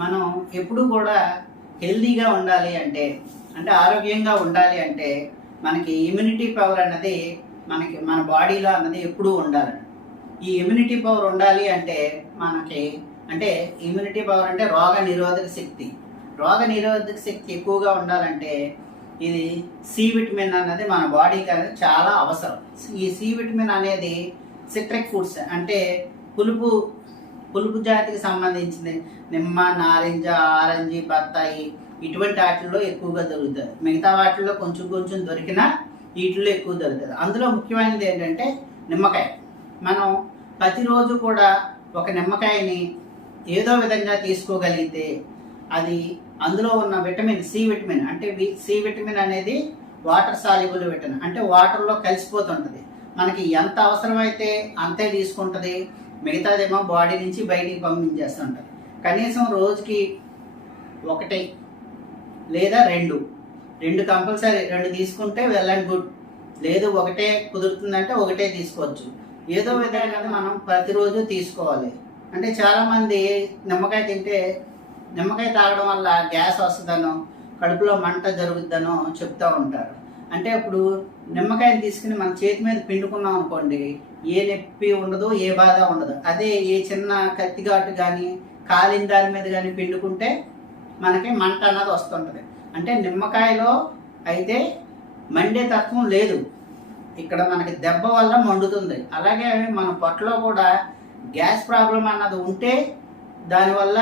మనం ఎప్పుడు కూడా హెల్దీగా ఉండాలి అంటే అంటే ఆరోగ్యంగా ఉండాలి అంటే మనకి ఇమ్యూనిటీ పవర్ అన్నది మనకి మన బాడీలో అన్నది ఎప్పుడూ ఉండాలి. ఈ ఇమ్యూనిటీ పవర్ ఉండాలి అంటే మనకి అంటే ఇమ్యూనిటీ పవర్ అంటే రోగ నిరోధక శక్తి. రోగ నిరోధక శక్తి ఎక్కువగా ఉండాలంటే ఇది సి విటమిన్ అన్నది మన బాడీకి అనేది చాలా అవసరం. ఈ సి విటమిన్ అనేది సిట్రిక్ ఫుడ్స్ అంటే పులుపు పులుపు జాతికి సంబంధించింది. నిమ్మ నారింజ ఆరెంజ్ బత్తాయి ఇటువంటి వాటిల్లో ఎక్కువగా దొరుకుతుంది మిగతా వాటిల్లో కొంచెం కొంచెం దొరికినా వీటిల్లో ఎక్కువ దొరుకుతుంది అందులో ముఖ్యమైనది ఏంటంటే నిమ్మకాయ. మనం ప్రతిరోజు కూడా ఒక నిమ్మకాయని ఏదో విధంగా తీసుకోగలిగితే అది అందులో ఉన్న విటమిన్ సి విటమిన్ అంటే సి విటమిన్ అనేది వాటర్ సాల్యుబుల్ విటమిన్ అంటే వాటర్లో కలిసిపోతుంటుంది. మనకి ఎంత అవసరమైతే అంతే తీసుకుంటుంది. మిగతాదేమో బాడీ నుంచి బయటికి పంపించేస్తుంటారు. కనీసం రోజుకి ఒకటి లేదా రెండు. రెండు కంపల్సరీ రెండు తీసుకుంటే వెల్ అండ్ గుడ్. లేదు ఒకటే కుదురుతుందంటే ఒకటే తీసుకోవచ్చు. ఏదో విధంగా మనం ప్రతిరోజు తీసుకోవాలి. అంటే చాలామంది నిమ్మకాయ తింటే నిమ్మకాయ తాగడం వల్ల గ్యాస్ వస్తుందనో కడుపులో మంట జరుగుద్దనో చెప్తూ ఉంటారు. అంటే ఇప్పుడు నిమ్మకాయని తీసుకుని మన చేతి మీద పిండుకున్నాం అనుకోండి ఏ నొప్పి ఉండదు ఏ బాధ ఉండదు. అదే ఏ చిన్న కత్తిఘాటు కానీ కాలిన దాని మీద కానీ పిండుకుంటే మనకి మంట అన్నది వస్తుంటుంది. అంటే నిమ్మకాయలో అయితే మండే తత్వం లేదు. ఇక్కడ మనకి దెబ్బ వల్ల మండుతుంది. అలాగే మన పొట్టలో కూడా గ్యాస్ ప్రాబ్లం అన్నది ఉంటే దానివల్ల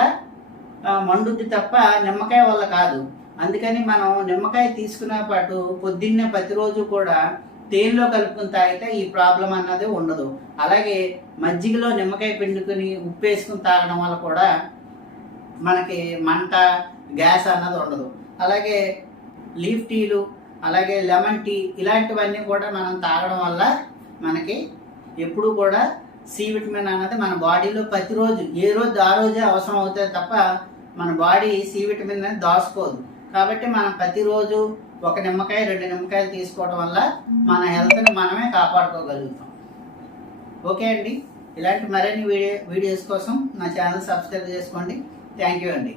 మండుద్ది తప్ప నిమ్మకాయ వల్ల కాదు. అందుకని మనం నిమ్మకాయ తీసుకునే పాటు పొద్దున్నే ప్రతిరోజు కూడా తేనెలో కలుపుకుని తాగితే ఈ ప్రాబ్లం అన్నది ఉండదు. అలాగే మజ్జిగలో నిమ్మకాయ పిండుకొని ఉప్పు వేసుకుని తాగడం వల్ల కూడా మనకి మంట గ్యాస్ అన్నది ఉండదు. అలాగే లీఫ్ టీలు అలాగే లెమన్ టీ ఇలాంటివన్నీ కూడా మనం తాగడం వల్ల మనకి ఎప్పుడు కూడా సి విటమిన్ అన్నది మన బాడీలో ప్రతిరోజు ఏ రోజు ఆ రోజే అవసరం అవుతుంది తప్ప మన బాడీ సి విటమిన్ అనేది దాచుకోదు. కాబట్టి మనం ప్రతిరోజు ఒక నిమ్మకాయ రెండు నిమ్మకాయలు తీసుకోవడం వల్ల మన హెల్త్ని మనమే కాపాడుకోగలుగుతాం. ఓకే అండి. ఇలాంటి మరిన్ని వీడియో వీడియోస్ కోసం నా ఛానల్ సబ్స్క్రైబ్ చేసుకోండి. థ్యాంక్ యూ అండి.